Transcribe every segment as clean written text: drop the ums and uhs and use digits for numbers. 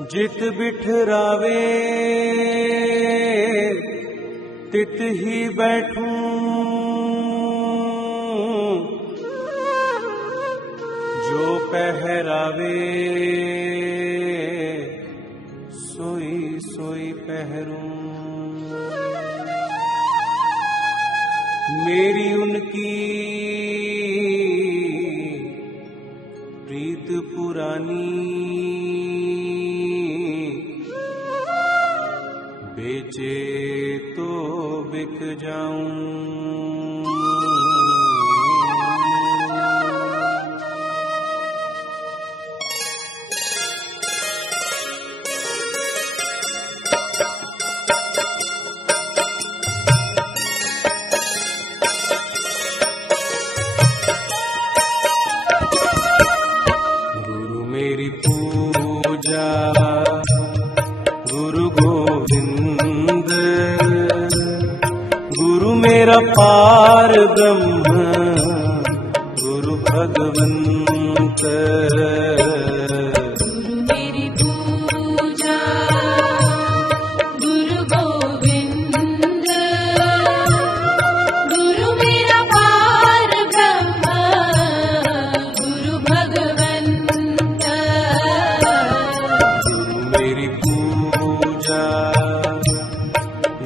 जित बिठरावे तित ही बैठूं, जो पहरावे सोई सोई पहरूं। मेरी उनकी प्रीत पुरानी, बेचे तो बिक जाऊं। गुरु मेरी पूजा गुरु गोविंद, गुरु मेरा पार ब्रह्म गुरु भगवंत। गुरु मेरी पूजा गुरु गोविंद, गुरु मेरा पार ब्रह्म गुरु भगवंत। गुरु मेरी पूजा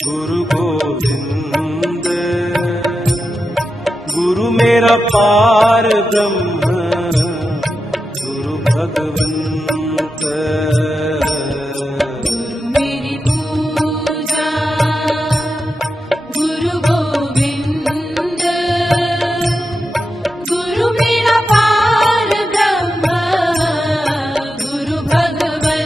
गुरु गोविंद, गुरु मेरा पार ब्रह्म गुरु भगवंत। गुरु मेरी पूजा गुरु गोविंद, गुरु मेरा पार ब्रह्म गुरु भगवंत।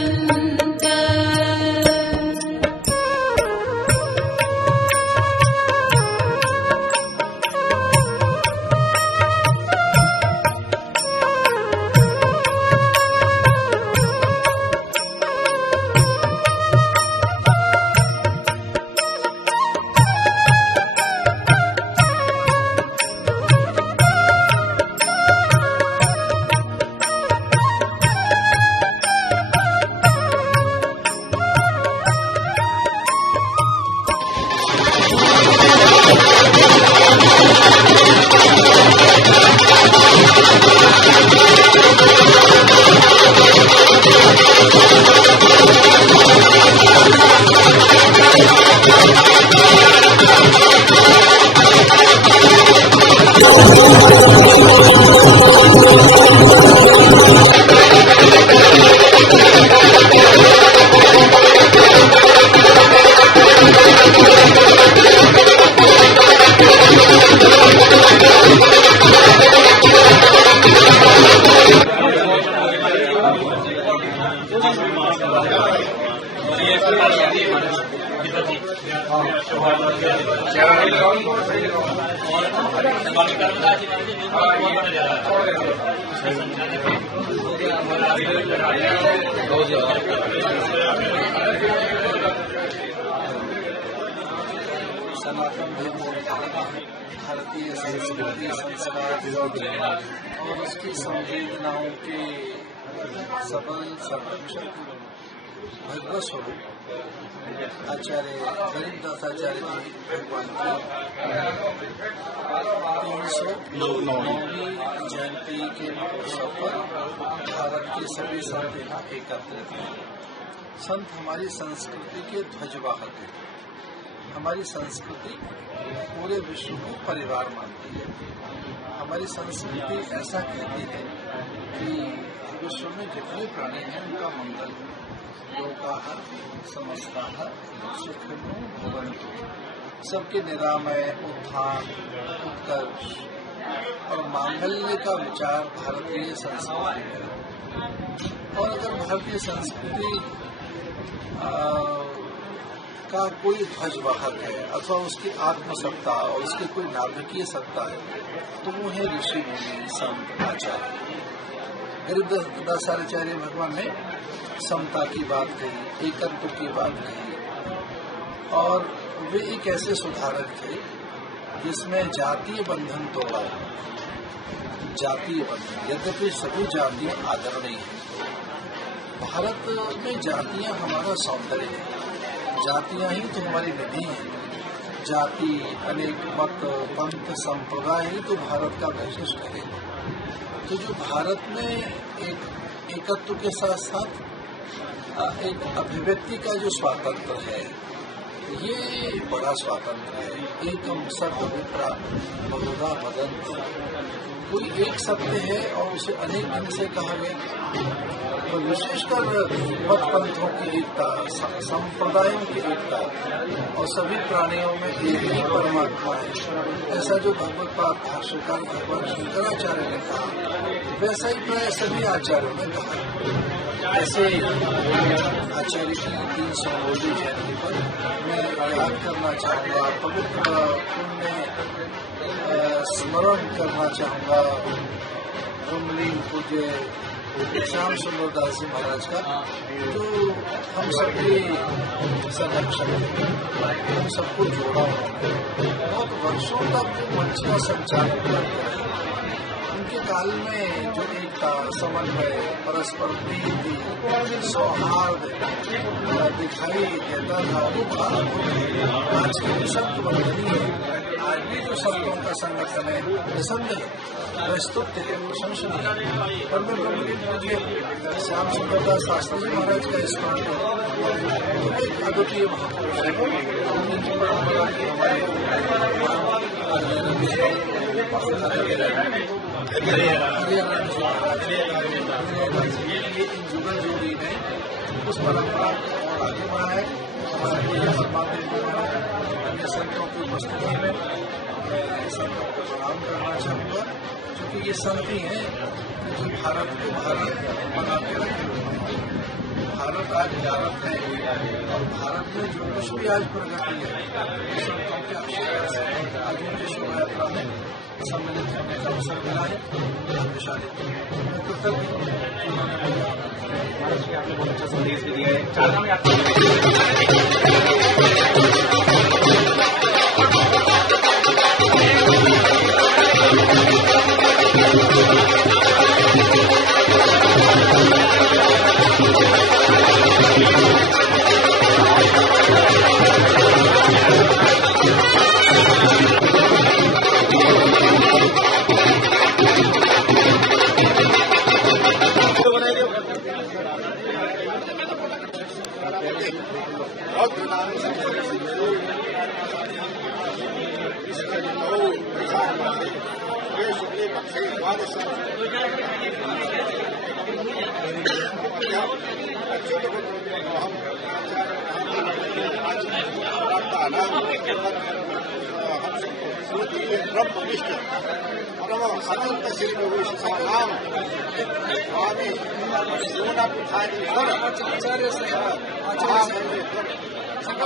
सनातन धर्म भारतीय संस्कृति संस्कार और उसकी संवेदनाओं के सबल संरक्षक भगवत स्वरूप आचार्य गरीबदास आचार्य जी भगवान की 309वीं जयंती के महोत्सव पर भारत के सभी संत यहाँ एकत्रित हैं। संत हमारी संस्कृति के ध्वजवाहक हैं। हमारी संस्कृति पूरे विश्व को परिवार मानती है। हमारी संस्कृति ऐसा कहती है कि विश्व में जितने प्राणी हैं उनका मंगल लोकाः समस्ताः सुखिनो भवन्तु, सबके निरामय उत्थान उत्कर्ष और मांगल्य का विचार भारतीय संस्कृति है। और अगर भारतीय संस्कृति का कोई ध्वजवाहक है अथवा उसकी आत्मसत्ता और उसकी कोई नाभिकीय सत्ता है तो वो है ऋषि मुनि संत आचार्य। गरीबदास आचार्य भगवान ने समता की बात कही, एकत्व की बात कही और वे एक ऐसे सुधारक थे जिसमें जातीय बंधन तोड़ा। जातीय बंधन, यद्यपि सभी जातियां आदरणीय हैं भारत में जातियां हमारा सौंदर्य है, जातियां ही तो हमारी निधि है। जाति, अनेक मत, पंथ, संप्रदाय ही तो भारत का वैशिष्ट है। तो जो भारत में एक एकत्व के साथ साथ एक अभिव्यक्ति का जो स्वातंत्र है, ये बड़ा स्वातंत्र है। एकम सत्य विप्रा बहुधा वदन्ति, कोई एक सत्य है और उसे अनेक ढंग से कहा गया। तो विशेषकर मत पंथों की एकता, संप्रदायों की एकता और सभी प्राणियों में एक ही परमात्मा है, ऐसा जो भगवत पाद भाष्यकार भगवान शंकराचार्य ने कहा, वैसा ही प्राय सभी आचार्यों ने कहा। ऐसे आचार्य की 300वीं जयंती पर मैं याद करना चाहूँगा, पवित्र पुण्य स्मरण करना चाहूँगा ब्रह्मलीन पूज्य श्याम सुंदर दास जी महाराज का, जो हम सबके संरक्षक हैं, हम सबको जोड़ा हुआ है। बहुत वर्षों तक जो मंच का संचालन करते हैं, उनके काल में जो एकता, समन्वय, परस्पर प्रीति, सौहार्द दिखाई देता था, वो आज के संत वंदनीय है। आज भी जो संतों का संगठन है, निसंदेह प्रस्तुत है, प्रशंसनीय। पर मैं ब्रह्मलीन पूज्य श्याम सुंदर दास शास्त्री जी महाराज का स्मरण करूँ, एक अद्वितीय महापुरुष है। उनकी परंपरा के हमारे हरियाणा जी महाराज, ये इन जुगल जोड़ी ने उस परंपरा को और आगे बढ़ाया। हमारे अन्य संतों की उपस्थिति में मैं संतों को प्रणाम करना चाहूँगा, क्योंकि ये संत ही हैं जो भारत को भारत बना के रखे हुए हैं। भारत आज भारत है और भारत में जो कुछ भी आज प्रगति है, संतों के आशीर्वाद से आज उनकी शोभा यात्रा में सम्मिलित होने का अवसर मिला है। भाग्यशाली मैं कृतज्ञ हूँ। आपने बहुत अच्छा संदेश भी दिया है। चाहता हूँ आपको ब्रह्मनिष्ठ परम अनंत श्री विभूषण स्वामी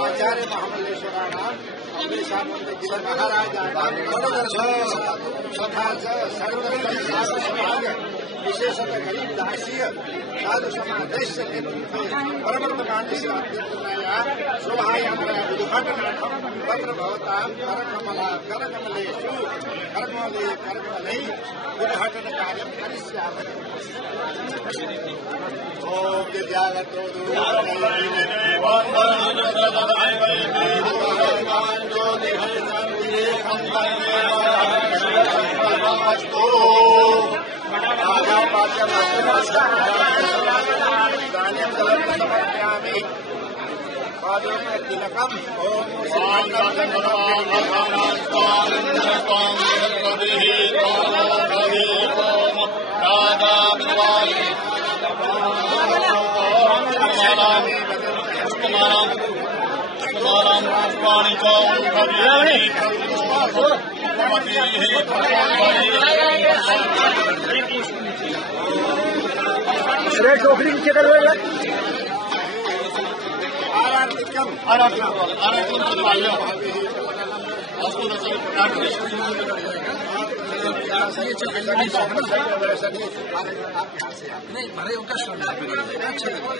आचार्य महामल्लेश्वराणाम अम्बेशानंद गिर महाराज सर्वभाग विशेषतः गरीब दासीय साधु समादेश परमकांड से शोभायात्रा उद्घाटनार्थम तत्र भवतां करकमलेषु करकमले उद्घाटन कार्यं करिष्यामि। ओम दिव्यागतो समर्पयामि। तिलकम टोकरी नीचे कर लो। नहीं भरे उनका श्रद्धा भी नहीं अच्छा लगेगा।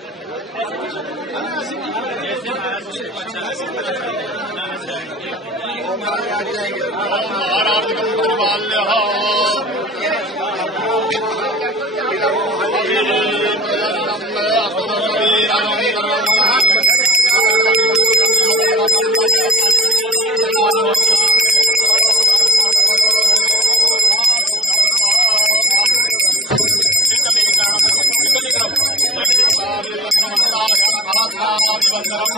हस्त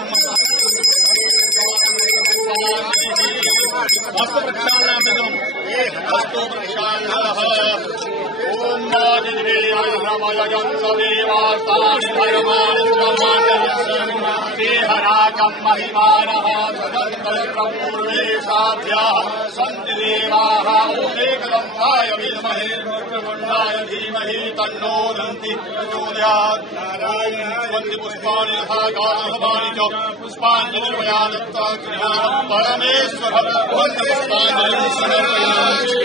प्रक्षालनम् हस्तो प्रक्षालनः ॐ नादिदेवाय नमः यज्ञदेवास्तानि धर्माणि देहराकम् महिमानः तदन्तरपूर्वेशाभ्याः सन्ति देवाः ओमेकदन्ताय विद्महे वक्रतुण्डाय धीमहि तन्नो दन्ति प्रचोदयात् वन्दे पुष्पाणि यथा गावसभानि च पुष्पाञ्जलिर्मया दत्ता गृहाणं परमेश्वरः वन्दे पुष्पाञ्जलिं समर्पयामि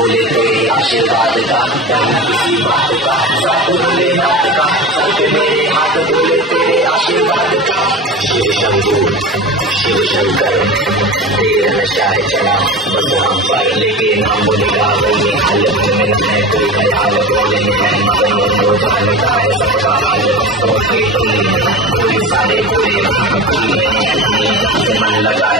आशीर्वाद का करना किसी बात का सब भोलेनाथ का सर पे मेरे हाथ बोले तेरे आशीर्वाद का। शिव शंभू शिव शंकर तेरा नशा है चला बस हम पर लेकिन हम बोलेगा वही हालत में न है कोई ख्याल बोले है मगन वो जाने का है सबका हाल सोच के कोई सारे पूरे मन लगाए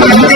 Thank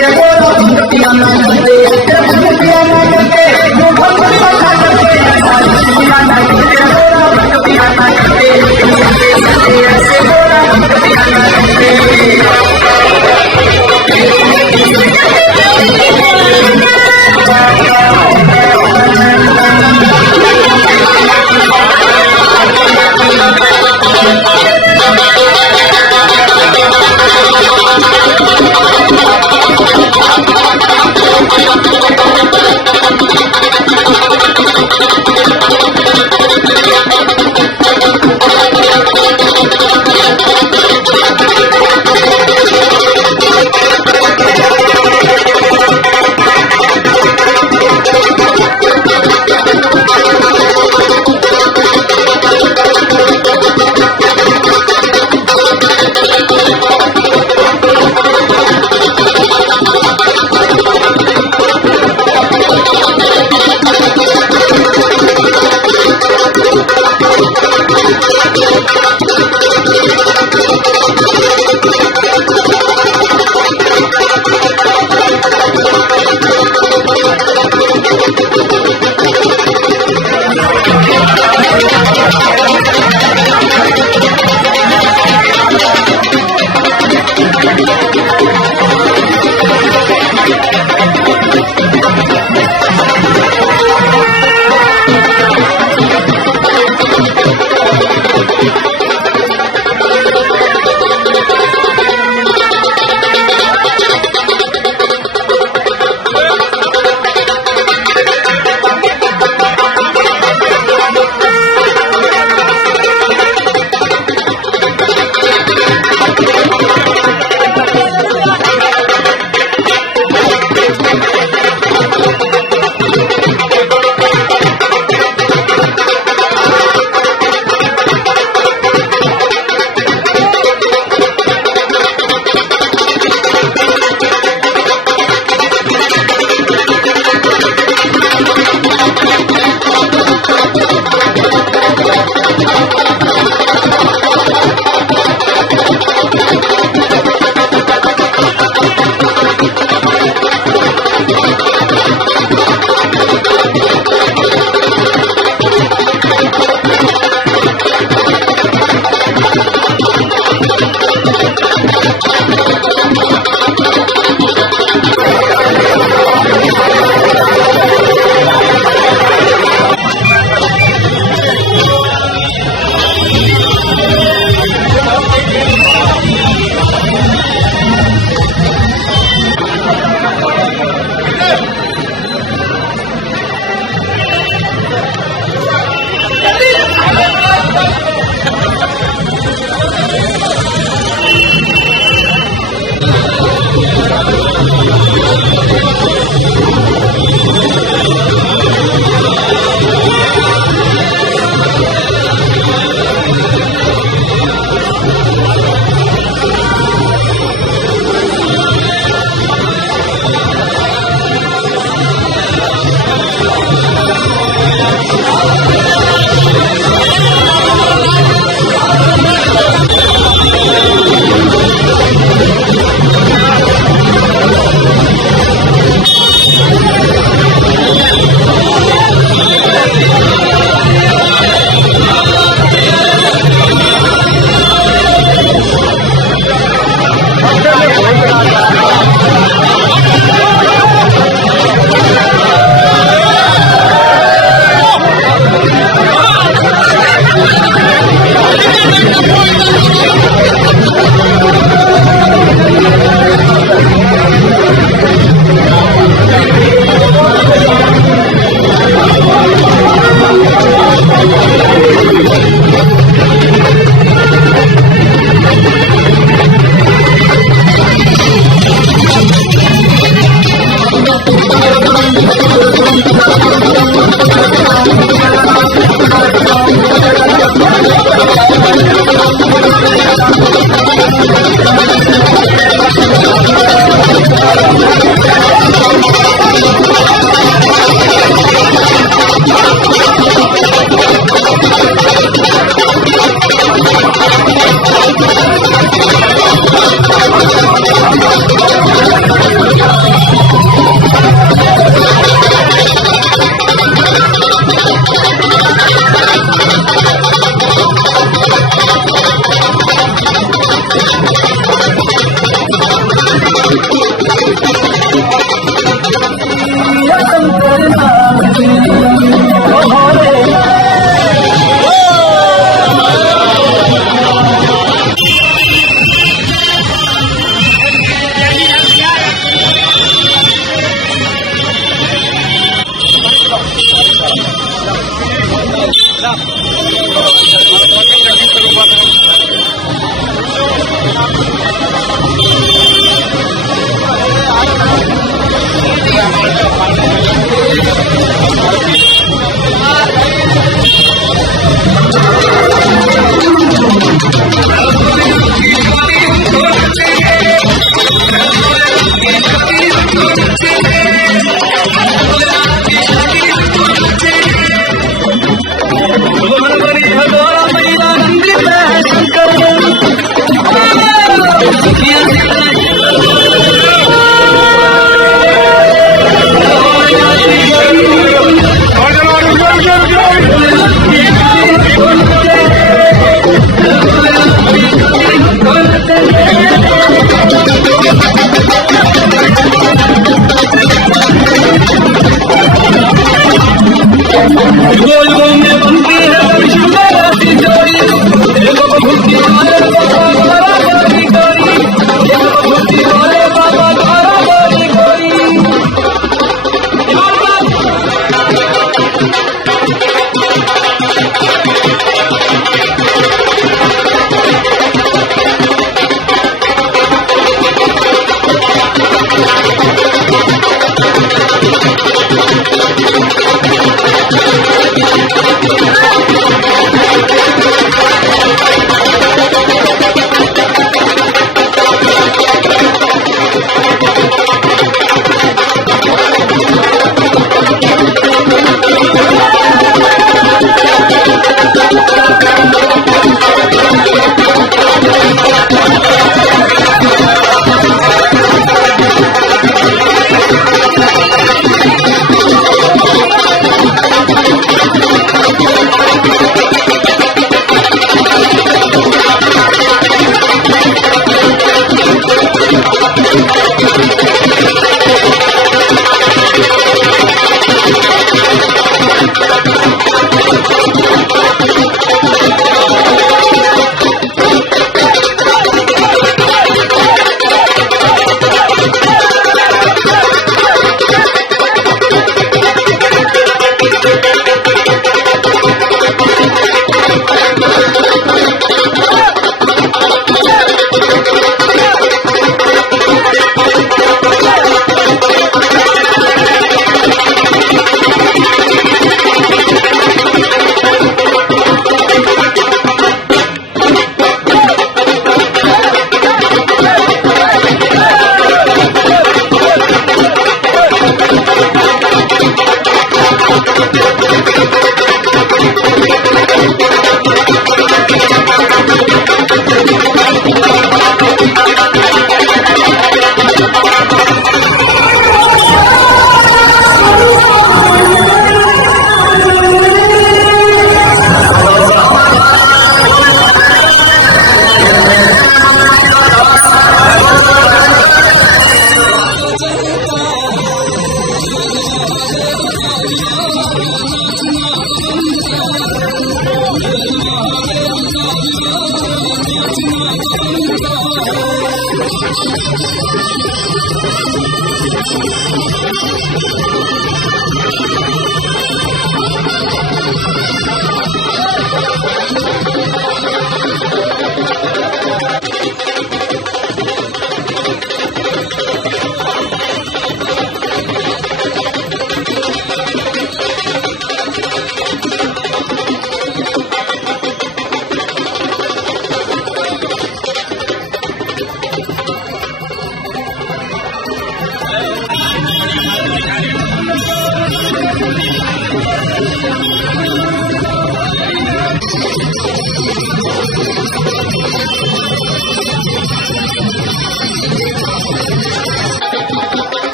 you.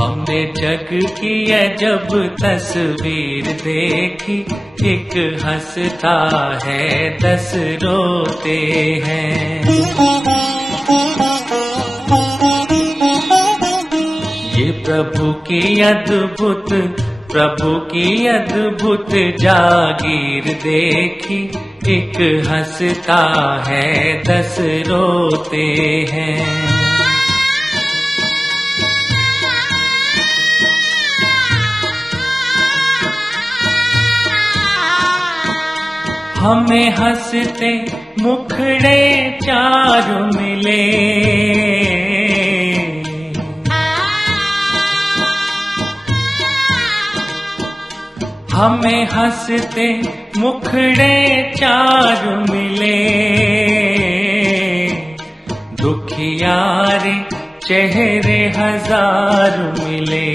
हमने जग की है जब तस्वीर देखी, एक हंसता है 10 रोते हैं। ये प्रभु की अद्भुत जागीर देखी, एक हंसता है 10 रोते हैं। हमें हंसते मुखड़े 4 मिले, हमें हंसते मुखड़े 4 मिले, दुखियारे चेहरे 1000 मिले।